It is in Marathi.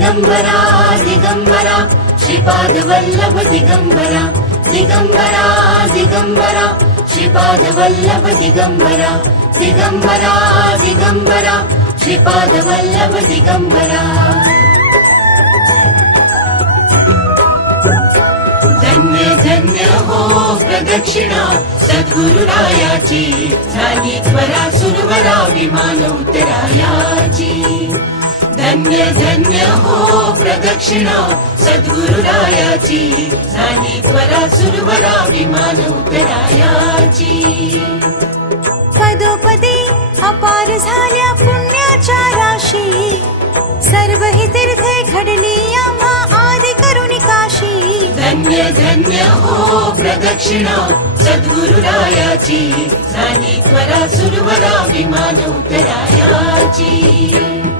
दिगंबरा दिगंबरा श्रीपाद वल्लभ दिगंबरा दिगंबरा दिगंबरा श्रीपाद वल्लभ दिगंबरा दिगंबरा दिगंबरा श्रीपाद वल्लभ दिगंबरा धन्य धन्य हो प्रदक्षिणा सद्गुरुरायाची झाली त्वरा सुरवरा विमान उतरायाची धन्य धन्य हो प्रदक्षिणा सद्गुरुरायाची झाली त्वरा सुरवरा विमान उतरायाची पदोपदी अपार झाल्या पुण्याच्या राशी सर्व ही तीर्थे घडली आम्हा आदि करुणी काशी धन्य धन्य हो प्रदक्षिणा सद्गुरुरायाची झाली त्वरा सुरवरा विमान उतरायाची